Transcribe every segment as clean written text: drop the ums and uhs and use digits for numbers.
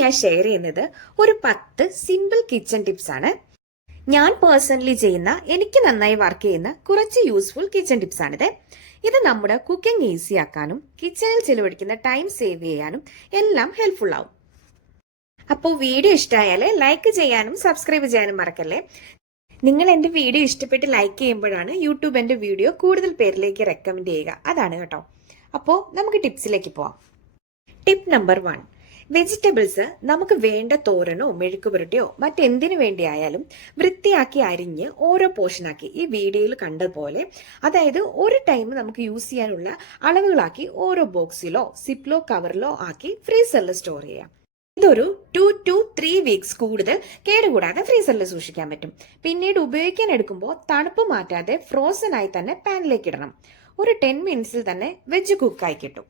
ഞാൻ ഷെയർ ചെയ്യുന്നത് ഒരു 10 സിമ്പിൾ കിച്ചൺ ടിപ്സ് ആണ്. ഞാൻ പേഴ്സണലി ചെയ്യുന്ന, എനിക്ക് നന്നായി വർക്ക് ചെയ്യുന്ന കുറച്ച് യൂസ്ഫുൾ കിച്ചൺ ടിപ്സ് ആണിത്. ഇത് നമ്മുടെ കുക്കിംഗ് ഈസി ആക്കാനും കിച്ചണിൽ ചിലവഴിക്കുന്ന ടൈം സേവ് ചെയ്യാനും എല്ലാം ഹെൽപ്ഫുൾ ആവും. അപ്പോൾ വീഡിയോ ഇഷ്ടമായാൽ ലൈക്ക് ചെയ്യാനും സബ്സ്ക്രൈബ് ചെയ്യാനും മറക്കല്ലേ. നിങ്ങൾ എൻ്റെ വീഡിയോ ഇഷ്ടപ്പെട്ട് ലൈക്ക് ചെയ്യുമ്പോഴാണ് യൂട്യൂബ് എൻ്റെ വീഡിയോ കൂടുതൽ പേരിലേക്ക് റെക്കമെൻഡ് ചെയ്യുക. അതാണ് കേട്ടോ. അപ്പോൾ നമുക്ക് ടിപ്സിലേക്ക് പോവാം. ടിപ്പ് നമ്പർ 1, വെജിറ്റബിൾസ് നമുക്ക് വേണ്ട തോരനോ മെഴുക്കുപുരട്ടിയോ മറ്റെന്തിനു വേണ്ടിയായാലും വൃത്തിയാക്കി അരിഞ്ഞ് ഓരോ പോർഷനാക്കി ഈ വീഡിയോയിൽ കണ്ടതുപോലെ, അതായത് ഒരു ടൈം നമുക്ക് യൂസ് ചെയ്യാനുള്ള അളവുകളാക്കി ഓരോ ബോക്സിലോ സിപ്ലോ കവറിലോ ആക്കി ഫ്രീസറിൽ സ്റ്റോർ ചെയ്യാം. ഇതൊരു 2 to 3 വീക്സ് കൂടുതൽ കേടുകൂടാതെ ഫ്രീസറിൽ സൂക്ഷിക്കാൻ പറ്റും. പിന്നീട് ഉപയോഗിക്കാൻ എടുക്കുമ്പോൾ തണുപ്പ് മാറ്റാതെ ഫ്രോസൺ ആയി തന്നെ പാനിലേക്ക് ഇടണം. ഒരു 10 മിനിറ്റ്സിൽ തന്നെ വെജ് കുക്കായി കിട്ടും.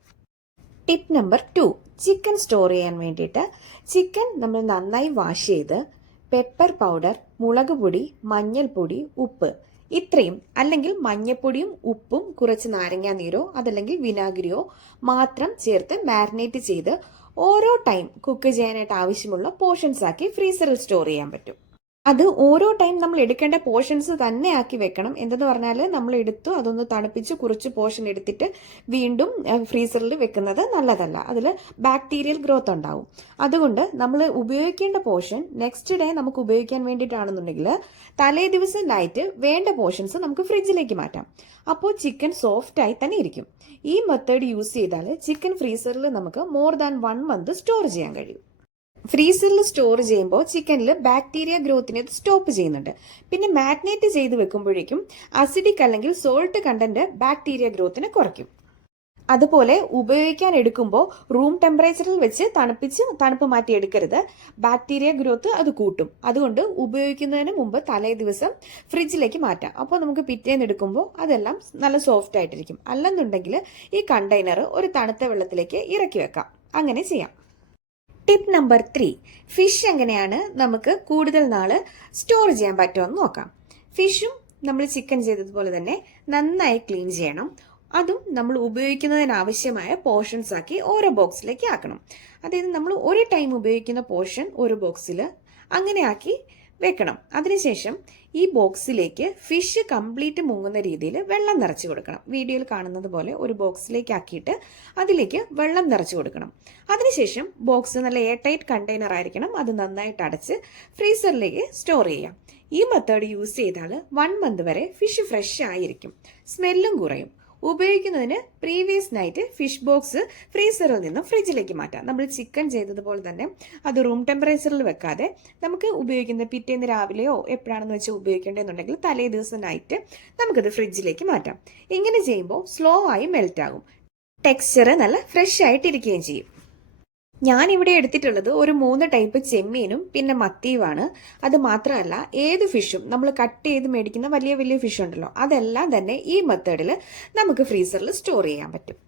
ടിപ്പ് നമ്പർ 2, ചിക്കൻ സ്റ്റോർ ചെയ്യാൻ വേണ്ടിയിട്ട് ചിക്കൻ നമ്മൾ നന്നായി വാഷ് ചെയ്ത് പെപ്പർ പൗഡർ, മുളക് പൊടി, മഞ്ഞൾപ്പൊടി, ഉപ്പ് ഇത്രയും, അല്ലെങ്കിൽ മഞ്ഞൾപ്പൊടിയും ഉപ്പും കുറച്ച് നാരങ്ങാ നീരോ അതല്ലെങ്കിൽ വിനാഗിരിയോ മാത്രം ചേർത്ത് മാരിനേറ്റ് ചെയ്ത് ഓരോ ടൈം കുക്ക് ചെയ്യാനായിട്ട് ആവശ്യമുള്ള പോർഷൻസ് ആക്കി ഫ്രീസറിൽ സ്റ്റോർ ചെയ്യാൻ പറ്റും. അത് ഓരോ ടൈം നമ്മൾ എടുക്കേണ്ട പോർഷൻസ് തന്നെ ആക്കി വെക്കണം. എന്തെന്ന് പറഞ്ഞാൽ നമ്മൾ എടുത്തു അതൊന്ന് തണുപ്പിച്ച് കുറച്ച് പോർഷൻ എടുത്തിട്ട് വീണ്ടും ഫ്രീസറിൽ വെക്കുന്നത് നല്ലതല്ല. അതിൽ ബാക്ടീരിയൽ ഗ്രോത്ത് ഉണ്ടാവും. അതുകൊണ്ട് നമ്മൾ ഉപയോഗിക്കേണ്ട പോർഷൻ നെക്സ്റ്റ് ഡേ നമുക്ക് ഉപയോഗിക്കാൻ വേണ്ടിയിട്ടാണെന്നുണ്ടെങ്കിൽ തലേ ദിവസം നൈറ്റ് വേണ്ട പോർഷൻസ് നമുക്ക് ഫ്രിഡ്ജിലേക്ക് മാറ്റാം. അപ്പോൾ ചിക്കൻ സോഫ്റ്റ് ആയി തന്നെ ഇരിക്കും. ഈ മെത്തേഡ് യൂസ് ചെയ്താൽ ചിക്കൻ ഫ്രീസറിൽ നമുക്ക് മോർ ദാൻ 1 മന്ത് സ്റ്റോർ ചെയ്യാൻ കഴിയും. ഫ്രീസറിൽ സ്റ്റോർ ചെയ്യുമ്പോൾ ചിക്കനിൽ ബാക്ടീരിയ ഗ്രോത്തിനെ സ്റ്റോപ്പ് ചെയ്യുന്നുണ്ട്. പിന്നെ മാരിനേറ്റ് ചെയ്ത് വെക്കുമ്പോഴേക്കും അസിഡിക് അല്ലെങ്കിൽ സോൾട്ട് കണ്ടന്റ് ബാക്ടീരിയ ഗ്രോത്തിനെ കുറയ്ക്കും. അതുപോലെ ഉപയോഗിക്കാൻ എടുക്കുമ്പോൾ റൂം ടെമ്പറേച്ചറിൽ വെച്ച് തണുപ്പ് മാറ്റി എടുക്കരുത്. ബാക്ടീരിയ ഗ്രോത്ത് അത് കൂട്ടും. അതുകൊണ്ട് ഉപയോഗിക്കുന്നതിന് മുമ്പ് തലേ ദിവസം ഫ്രിഡ്ജിലേക്ക് മാറ്റാം. അപ്പോൾ നമുക്ക് പിറ്റേന്ന് എടുക്കുമ്പോൾ അതെല്ലാം നല്ല സോഫ്റ്റ് ആയിട്ടിരിക്കും. അല്ലെന്നുണ്ടെങ്കിൽ ഈ കണ്ടെയ്നർ ഒരു തണുത്ത വെള്ളത്തിലേക്ക് ഇറക്കി വെക്കാം. അങ്ങനെ ചെയ്യാം. ടിപ്പ് നമ്പർ 3, ഫിഷ് എങ്ങനെയാണ് നമുക്ക് കൂടുതൽ നാള് സ്റ്റോർ ചെയ്യാൻ പറ്റുമെന്ന് നോക്കാം. ഫിഷും നമ്മൾ ചിക്കൻ ചെയ്തതുപോലെ തന്നെ നന്നായി ക്ലീൻ ചെയ്യണം. അതും നമ്മൾ ഉപയോഗിക്കുന്നതിനാവശ്യമായ പോർഷൻസ് ആക്കി ഓരോ ബോക്സിലേക്ക് ആക്കണം. അതായത് നമ്മൾ ഒരു ടൈം ഉപയോഗിക്കുന്ന പോർഷൻ ഒരു ബോക്സിൽ അങ്ങനെ ആക്കി വെക്കണം. അതിനുശേഷം ഈ ബോക്സിലേക്ക് ഫിഷ് കംപ്ലീറ്റ് മുങ്ങുന്ന രീതിയിൽ വെള്ളം നിറച്ചു കൊടുക്കണം. വീഡിയോയിൽ കാണുന്നത് പോലെ ഒരു ബോക്സിലേക്ക് ആക്കിയിട്ട് അതിലേക്ക് വെള്ളം നിറച്ചു കൊടുക്കണം. അതിനുശേഷം ബോക്സ് നല്ല എയർ ടൈറ്റ് കണ്ടെയ്നർ ആയിരിക്കണം. അത് നന്നായിട്ട് അടച്ച് ഫ്രീസറിലേക്ക് സ്റ്റോർ ചെയ്യാം. ഈ മെത്തേഡ് യൂസ് ചെയ്താൽ 1 മന്ത് വരെ ഫിഷ് ഫ്രഷ് ആയിരിക്കും. സ്മെല്ലും കുറയും. ഉപയോഗിക്കുന്നതിന് പ്രീവിയസ് നൈറ്റ് ഫിഷ് ബോക്സ് ഫ്രീസറിൽ നിന്ന് ഫ്രിഡ്ജിലേക്ക് മാറ്റാം. നമ്മൾ ചിക്കൻ ചെയ്തതുപോലെ തന്നെ അത് റൂം ടെമ്പറേച്ചറിൽ വെക്കാതെ നമുക്ക് ഉപയോഗിക്കുന്ന പിറ്റേന്ന് രാവിലെയോ എപ്പോഴാണെന്ന് വെച്ചാൽ ഉപയോഗിക്കേണ്ടതെന്നുണ്ടെങ്കിൽ തലേ ദിവസം നൈറ്റ് നമുക്കത് ഫ്രിഡ്ജിലേക്ക് മാറ്റാം. ഇങ്ങനെ ചെയ്യുമ്പോൾ സ്ലോ ആയി മെൽറ്റ് ആകും. ടെക്സ്ചർ നല്ല ഫ്രഷ് ആയിട്ടിരിക്കുകയും ചെയ്യും. ഞാനിവിടെ എടുത്തിട്ടുള്ളത് ഒരു 3 ടൈപ്പ് ചെമ്മീനും പിന്നെ മത്തിയുമാണ്. അത് മാത്രമല്ല, ഏത് ഫിഷും നമ്മൾ കട്ട് ചെയ്ത് മേടിക്കുന്ന വലിയ വലിയ ഫിഷ് ഉണ്ടല്ലോ, അതെല്ലാം തന്നെ ഈ മെത്തേഡിൽ നമുക്ക് ഫ്രീസറിൽ സ്റ്റോർ ചെയ്യാൻ പറ്റും.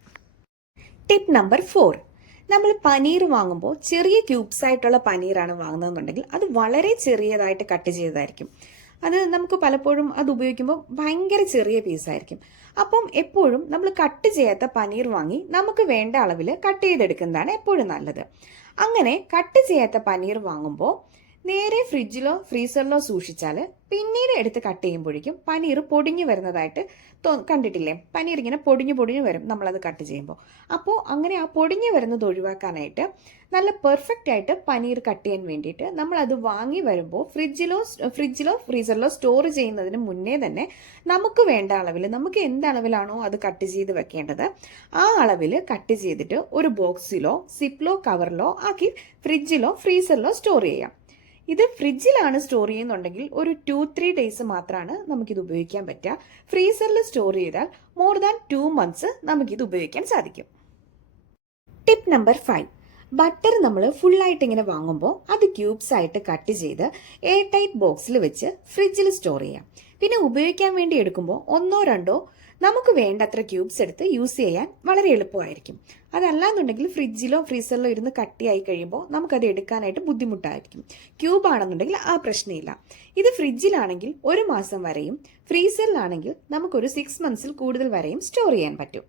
ടിപ്പ് നമ്പർ 4, നമ്മൾ പനീർ വാങ്ങുമ്പോൾ ചെറിയ ക്യൂബ്സ് ആയിട്ടുള്ള പനീറാണ് വാങ്ങുന്നതെന്നുണ്ടെങ്കിൽ അത് വളരെ ചെറിയതായിട്ട് കട്ട് ചെയ്തതായിരിക്കും. അത് നമുക്ക് പലപ്പോഴും അത് ഉപയോഗിക്കുമ്പോൾ ഭയങ്കര ചെറിയ പീസായിരിക്കും. അപ്പം എപ്പോഴും നമ്മൾ കട്ട് ചെയ്യാത്ത പനീർ വാങ്ങി നമുക്ക് വേണ്ട അളവിൽ കട്ട് ചെയ്തെടുക്കുന്നതാണ് എപ്പോഴും നല്ലത്. അങ്ങനെ കട്ട് ചെയ്യാത്ത പനീർ വാങ്ങുമ്പോൾ നേരെ ഫ്രിഡ്ജിലോ ഫ്രീസറിലോ സൂക്ഷിച്ചാൽ പിന്നീട് എടുത്ത് കട്ട് ചെയ്യുമ്പോഴേക്കും പനീർ പൊടിഞ്ഞു വരുന്നതായിട്ട് കണ്ടിട്ടില്ലേ? പനീർ ഇങ്ങനെ പൊടിഞ്ഞു വരും നമ്മളത് കട്ട് ചെയ്യുമ്പോൾ. അപ്പോൾ അങ്ങനെ ആ പൊടിഞ്ഞു വരുന്നത് ഒഴിവാക്കാനായിട്ട് നല്ല പെർഫെക്റ്റ് ആയിട്ട് പനീർ കട്ട് ചെയ്യാൻ വേണ്ടിയിട്ട് നമ്മളത് വാങ്ങി വരുമ്പോൾ ഫ്രിഡ്ജിലോ ഫ്രീസറിലോ സ്റ്റോർ ചെയ്യുന്നതിന് മുന്നേ തന്നെ നമുക്ക് വേണ്ട അളവിൽ, നമുക്ക് എന്ത് അളവിലാണോ അത് കട്ട് ചെയ്ത് വെക്കേണ്ടത് ആ അളവിൽ കട്ട് ചെയ്തിട്ട് ഒരു ബോക്സിലോ സിപ്ലോ കവറിലോ ആക്കി ഫ്രിഡ്ജിലോ ഫ്രീസറിലോ സ്റ്റോർ ചെയ്യാം. ഇത് ഫ്രിഡ്ജിലാണ് സ്റ്റോർ ചെയ്യുന്നുണ്ടെങ്കിൽ ഒരു 2-3 ഡേയ്സ് മാത്രമാണ് നമുക്കിത് ഉപയോഗിക്കാൻ പറ്റുക. ഫ്രീസറിൽ സ്റ്റോർ ചെയ്താൽ മോർ ദാൻ 2 മന്ത്സ് നമുക്കിത് ഉപയോഗിക്കാൻ സാധിക്കും. ടിപ്പ് നമ്പർ 5, ബട്ടർ നമ്മൾ ഫുള്ളായിട്ട് ഇങ്ങനെ വാങ്ങുമ്പോൾ അത് ക്യൂബ്സ് ആയിട്ട് കട്ട് ചെയ്ത് എയർ ടൈറ്റ് ബോക്സിൽ വെച്ച് ഫ്രിഡ്ജിൽ സ്റ്റോർ ചെയ്യാം. പിന്നെ ഉപയോഗിക്കാൻ വേണ്ടി എടുക്കുമ്പോൾ 1-2 നമുക്ക് വേണ്ടത്ര ക്യൂബ്സ് എടുത്ത് യൂസ് ചെയ്യാൻ വളരെ എളുപ്പമായിരിക്കും. അതല്ലാന്നുണ്ടെങ്കിൽ ഫ്രിഡ്ജിലോ ഫ്രീസറിലോ ഇരുന്ന് കട്ടിയായി കഴിയുമ്പോൾ നമുക്കത് എടുക്കാനായിട്ട് ബുദ്ധിമുട്ടായിരിക്കും. ക്യൂബ് ആണെന്നുണ്ടെങ്കിൽ ആ പ്രശ്നമില്ല. ഇത് ഫ്രിഡ്ജിലാണെങ്കിൽ 1 മാസം വരെയും ഫ്രീസറിലാണെങ്കിൽ നമുക്കൊരു 6 മന്ത്സിൽ കൂടുതൽ വരെയും സ്റ്റോർ ചെയ്യാൻ പറ്റും.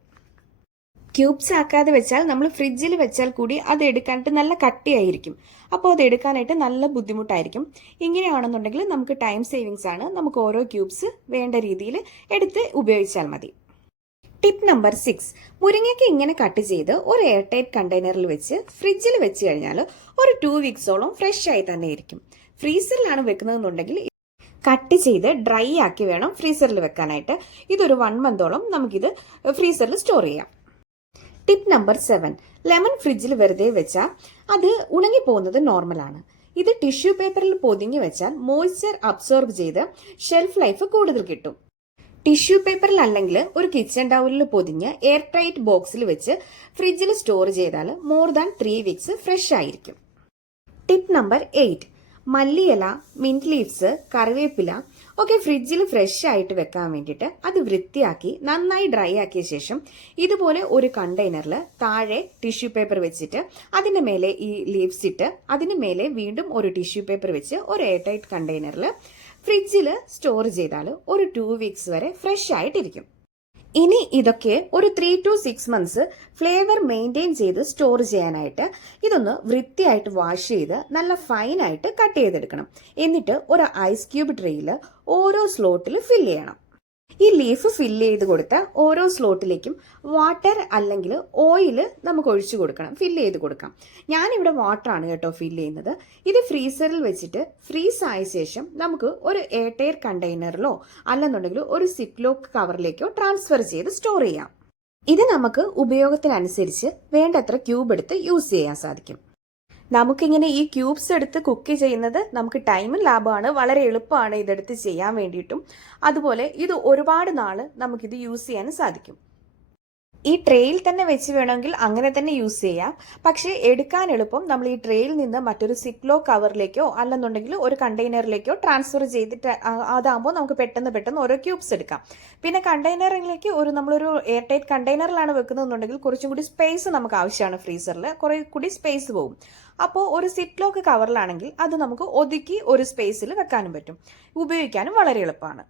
ക്യൂബ്സ് ആക്കാതെ വെച്ചാൽ നമ്മൾ ഫ്രിഡ്ജിൽ വെച്ചാൽ കൂടി അത് എടുക്കാനായിട്ട് നല്ല കട്ടിയായിരിക്കും. അപ്പോൾ അത് എടുക്കാനായിട്ട് നല്ല ബുദ്ധിമുട്ടായിരിക്കും. ഇങ്ങനെയാണെന്നുണ്ടെങ്കിൽ നമുക്ക് ടൈം സേവിങ്സ് ആണ്. നമുക്ക് ഓരോ ക്യൂബ്സ് വേണ്ട രീതിയിൽ എടുത്ത് ഉപയോഗിച്ചാൽ മതി. ടിപ്പ് നമ്പർ 6, മുരിങ്ങയ്ക്ക് ഇങ്ങനെ കട്ട് ചെയ്ത് ഒരു എയർ ടൈറ്റ് കണ്ടെയ്നറിൽ വെച്ച് ഫ്രിഡ്ജിൽ വെച്ച് കഴിഞ്ഞാൽ ഒരു 2 വീക്സോളം ഫ്രഷ് ആയി തന്നെ ഇരിക്കും. ഫ്രീസറിലാണ് വെക്കുന്നതെന്നുണ്ടെങ്കിൽ കട്ട് ചെയ്ത് ഡ്രൈ ആക്കി വേണം ഫ്രീസറിൽ വെക്കാനായിട്ട്. ഇതൊരു 1 മന്തോളം നമുക്കിത് ഫ്രീസറിൽ സ്റ്റോർ ചെയ്യാം. ടിപ്പ് നമ്പർ 7, ലെമൺ ഫ്രിഡ്ജിൽ വെറുതെ വെച്ചാൽ അത് ഉണങ്ങിപ്പോകുന്നത് നോർമലാണ്. ഇത് ടിഷ്യൂ പേപ്പറിൽ പൊതിഞ്ഞു വെച്ചാൽ മോയ്സ്ചർ അബ്സോർബ് ചെയ്ത് ഷെൽഫ് ലൈഫ് കൂടുതൽ കിട്ടും. ടിഷ്യൂ പേപ്പറിൽ അല്ലെങ്കിൽ ഒരു കിച്ചൺ ടവലിൽ പൊതിഞ്ഞ് എയർ ടൈറ്റ് ബോക്സിൽ വെച്ച് ഫ്രിഡ്ജിൽ സ്റ്റോർ ചെയ്താൽ മോർ ദാൻ 3 വീക്സ് ഫ്രഷ് ആയിരിക്കും. ടിപ്പ് നമ്പർ 8, മല്ലിയില, മിന്റ് ലീവ്സ്, കറിവേപ്പില ഒക്കെ ഫ്രിഡ്ജിൽ ഫ്രഷ് ആയിട്ട് വെക്കാൻ വേണ്ടിയിട്ട് അത് വൃത്തിയാക്കി നന്നായി ഡ്രൈ ആക്കിയ ശേഷം ഇതുപോലെ ഒരു കണ്ടെയ്നറിൽ താഴെ ടിഷ്യൂ പേപ്പർ വെച്ചിട്ട് അതിന്റെ മേലെ ഈ ലീവ്സ് ഇട്ട് അതിന് മേലെ വീണ്ടും ഒരു ടിഷ്യൂ പേപ്പർ വെച്ച് ഒരു എയർ ടൈറ്റ് കണ്ടെയ്നറിൽ ഫ്രിഡ്ജിൽ സ്റ്റോർ ചെയ്താൽ ഒരു 2 വീക്സ് വരെ ഫ്രഷ് ആയിട്ടിരിക്കും. ഇനി ഇതൊക്കെ ഒരു 3 to 6 മന്ത്സ് ഫ്ലേവർ മെയിൻറ്റെയിൻ ചെയ്ത് സ്റ്റോർ ചെയ്യാനായിട്ട് ഇതൊന്ന് വൃത്തിയായിട്ട് വാഷ് ചെയ്ത് നല്ല ഫൈനായിട്ട് കട്ട് ചെയ്തെടുക്കണം. എന്നിട്ട് ഒരു ഐസ് ക്യൂബ് ട്രേയിൽ ഓരോ സ്ലോട്ടിൽ ഫില്ല് ചെയ്യണം. ഈ ലീഫ് ഫില്ല് ചെയ്ത് കൊടുത്ത ഓരോ സ്ലോട്ടിലേക്കും വാട്ടർ അല്ലെങ്കിൽ ഓയിൽ നമുക്ക് ഒഴിച്ചു കൊടുക്കണം, ഫില്ല് ചെയ്ത് കൊടുക്കാം. ഞാനിവിടെ വാട്ടറാണ് കേട്ടോ ഫില്ല് ചെയ്യുന്നത്. ഇത് ഫ്രീസറിൽ വെച്ചിട്ട് ഫ്രീസ് ആയ ശേഷം നമുക്ക് ഒരു എയർ ടൈറ്റ് കണ്ടെയ്നറിലോ അല്ലെന്നുണ്ടെങ്കിൽ ഒരു സിപ്ലോക്ക് കവറിലേക്കോ ട്രാൻസ്ഫർ ചെയ്ത് സ്റ്റോർ ചെയ്യാം. ഇത് നമുക്ക് ഉപയോഗത്തിനനുസരിച്ച് വേണ്ടത്ര ക്യൂബ് എടുത്ത് യൂസ് ചെയ്യാൻ സാധിക്കും. നമുക്കിങ്ങനെ ഈ ക്യൂബ്സ് എടുത്ത് കുക്ക് ചെയ്യുന്നത് നമുക്ക് ടൈമും ലാഭമാണ്, വളരെ എളുപ്പമാണ് ഇതെടുത്ത് ചെയ്യാൻ വേണ്ടിയിട്ടും. അതുപോലെ ഇത് ഒരുപാട് നാള് നമുക്കിത് യൂസ് ചെയ്യാനും സാധിക്കും. ഈ ട്രേയിൽ തന്നെ വെച്ച് വേണമെങ്കിൽ അങ്ങനെ തന്നെ യൂസ് ചെയ്യാം. പക്ഷേ എടുക്കാൻ എളുപ്പം നമ്മൾ ഈ ട്രേയിൽ നിന്ന് മറ്റൊരു സിപ്ലോ കവറിലേക്കോ അല്ലെന്നുണ്ടെങ്കിൽ ഒരു കണ്ടെയ്നറിലേക്കോ ട്രാൻസ്ഫർ ചെയ്തിട്ട് അതാകുമ്പോൾ നമുക്ക് പെട്ടെന്ന് ഓരോ ക്യൂബ്സ് എടുക്കാം. പിന്നെ കണ്ടെയ്നറിലേക്ക് നമ്മളൊരു എയർ ടൈറ്റ് കണ്ടെയ്നറിലാണ് വെക്കുന്നതെന്നുണ്ടെങ്കിൽ കുറച്ചും കൂടി സ്പേസ് നമുക്ക് ആവശ്യമാണ്. ഫ്രീസറിൽ കുറെ കൂടി സ്പേസ് പോകും. അപ്പോൾ ഒരു സിപ്ലോക്ക് കവറിലാണെങ്കിൽ അത് നമുക്ക് ഒതുക്കി ഒരു സ്പേസിൽ വെക്കാനും പറ്റും, ഉപയോഗിക്കാനും വളരെ എളുപ്പമാണ്.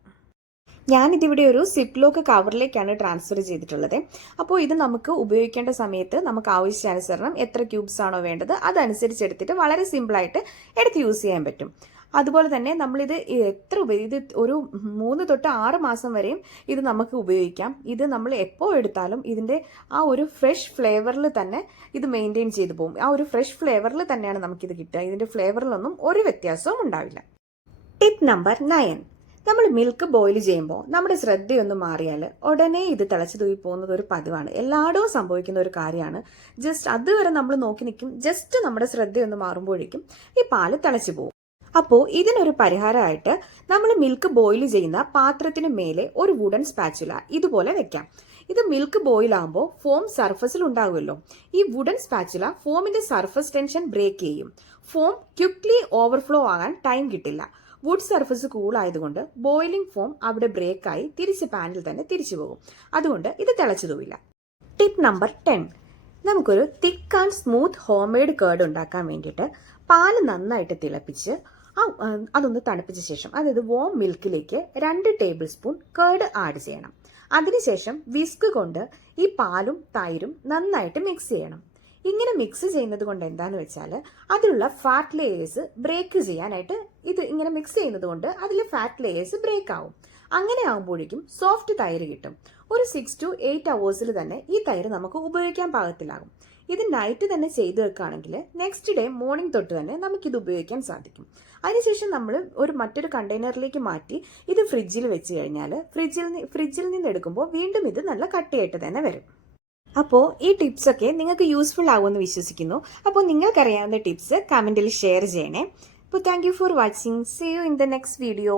ഞാനിതിവിടെ ഒരു സിപ്ലോക്ക് കവറിലേക്കാണ് ട്രാൻസ്ഫർ ചെയ്തിട്ടുള്ളത്. അപ്പോൾ ഇത് നമുക്ക് ഉപയോഗിക്കേണ്ട സമയത്ത് നമുക്ക് ആവശ്യാനുസരണം എത്ര ക്യൂബ്സ് ആണോ വേണ്ടത് അതനുസരിച്ച് എടുത്തിട്ട് വളരെ സിമ്പിളായിട്ട് എടുത്ത് യൂസ് ചെയ്യാൻ പറ്റും. അതുപോലെ തന്നെ നമ്മളിത് ഇത് ഒരു 3 തൊട്ട് 6 മാസം വരെയും ഇത് നമുക്ക് ഉപയോഗിക്കാം. ഇത് നമ്മൾ എപ്പോൾ എടുത്താലും ഇതിൻ്റെ ആ ഒരു ഫ്രഷ് ഫ്ലേവറിൽ തന്നെ ഇത് മെയിൻറ്റെയിൻ ചെയ്തു പോകും. ആ ഒരു ഫ്രഷ് ഫ്ലേവറിൽ തന്നെയാണ് നമുക്കിത് കിട്ടുക. ഇതിൻ്റെ ഫ്ലേവറിലൊന്നും ഒരു വ്യത്യാസവും ഉണ്ടാവില്ല. ടിപ്പ് നമ്പർ 9, നമ്മൾ മിൽക്ക് ബോയിൽ ചെയ്യുമ്പോൾ നമ്മുടെ ശ്രദ്ധയൊന്നും മാറിയാൽ ഉടനെ ഇത് തിളച്ചു തൂയി പോകുന്നത് ഒരു പതിവാണ്. എല്ലായിടവും സംഭവിക്കുന്ന ഒരു കാര്യമാണ്. ജസ്റ്റ് അതുവരെ നമ്മൾ നോക്കി നിൽക്കും. ജസ്റ്റ് നമ്മുടെ ശ്രദ്ധയൊന്ന് മാറുമ്പോഴേക്കും ഈ പാല് തിളച്ചു പോകും. അപ്പോൾ ഇതിനൊരു പരിഹാരമായിട്ട് നമ്മൾ മിൽക്ക് ബോയിൽ ചെയ്യുന്ന പാത്രത്തിന് മേലെ ഒരു വുഡൻ സ്പാച്ചുല ഇതുപോലെ വെക്കാം. ഇത് മിൽക്ക് ബോയിൽ ആകുമ്പോൾ ഫോം സർഫസിൽ ഉണ്ടാകുമല്ലോ. ഈ വുഡൻ സ്പാച്ചുല ഫോമിന്റെ സർഫസ് ടെൻഷൻ ബ്രേക്ക് ചെയ്യും. ഫോം ക്വിക്ലി ഓവർഫ്ലോ ആകാൻ ടൈം കിട്ടില്ല. വുഡ് സർഫസ് കൂൾ ആയതുകൊണ്ട് ബോയിലിംഗ് ഫോം അവിടെ ബ്രേക്കായി തിരിച്ച് പാനിൽ തന്നെ തിരിച്ചു പോകും. അതുകൊണ്ട് ഇത് തിളച്ചു തൂവില്ല. ടിപ്പ് നമ്പർ 10, നമുക്കൊരു thick and smooth home made curd ഉണ്ടാക്കാൻ വേണ്ടിയിട്ട് പാല് നന്നായിട്ട് തിളപ്പിച്ച് അതൊന്ന് തണുപ്പിച്ച ശേഷം അതായത് വോം മിൽക്കിലേക്ക് 2 ടേബിൾ സ്പൂൺ കേർഡ് ആഡ് ചെയ്യണം. അതിനുശേഷം വിസ്ക് കൊണ്ട് ഈ പാലും തൈരും നന്നായിട്ട് മിക്സ് ചെയ്യണം. ഇങ്ങനെ മിക്സ് ചെയ്യുന്നത് കൊണ്ട് എന്താണെന്ന് വെച്ചാൽ അതിലുള്ള ഫാറ്റ് ലെയേഴ്സ് ബ്രേക്ക് ചെയ്യാനായിട്ട് ഇത് ഇങ്ങനെ മിക്സ് ചെയ്യുന്നത് കൊണ്ട് അതിലെ ഫാറ്റ് ലെയേഴ്സ് ബ്രേക്ക് ആവും. അങ്ങനെ ആകുമ്പോഴേക്കും സോഫ്റ്റ് തൈര് കിട്ടും. ഒരു 6 to 8 അവേഴ്സിൽ തന്നെ ഈ തൈര് നമുക്ക് ഉപയോഗിക്കാൻ പാകത്തിലാകും. ഇത് നൈറ്റ് തന്നെ ചെയ്തു വെക്കുകയാണെങ്കിൽ നെക്സ്റ്റ് ഡേ മോർണിംഗ് തൊട്ട് തന്നെ നമുക്കിത് ഉപയോഗിക്കാൻ സാധിക്കും. അതിനുശേഷം നമ്മൾ മറ്റൊരു കണ്ടെയ്നറിലേക്ക് മാറ്റി ഇത് ഫ്രിഡ്ജിൽ വെച്ച് കഴിഞ്ഞാൽ ഫ്രിഡ്ജിൽ നിന്ന് എടുക്കുമ്പോൾ വീണ്ടും ഇത് നല്ല കട്ടിയായിട്ട് തന്നെ വരും. അപ്പോൾ ഈ ടിപ്സൊക്കെ നിങ്ങൾക്ക് യൂസ്ഫുൾ ആകുമെന്ന് വിശ്വസിക്കുന്നു. അപ്പോൾ നിങ്ങൾക്കറിയാവുന്ന ടിപ്സ് കമൻറ്റിൽ ഷെയർ ചെയ്യണേ. അപ്പോൾ thank you for watching. See you in the next video.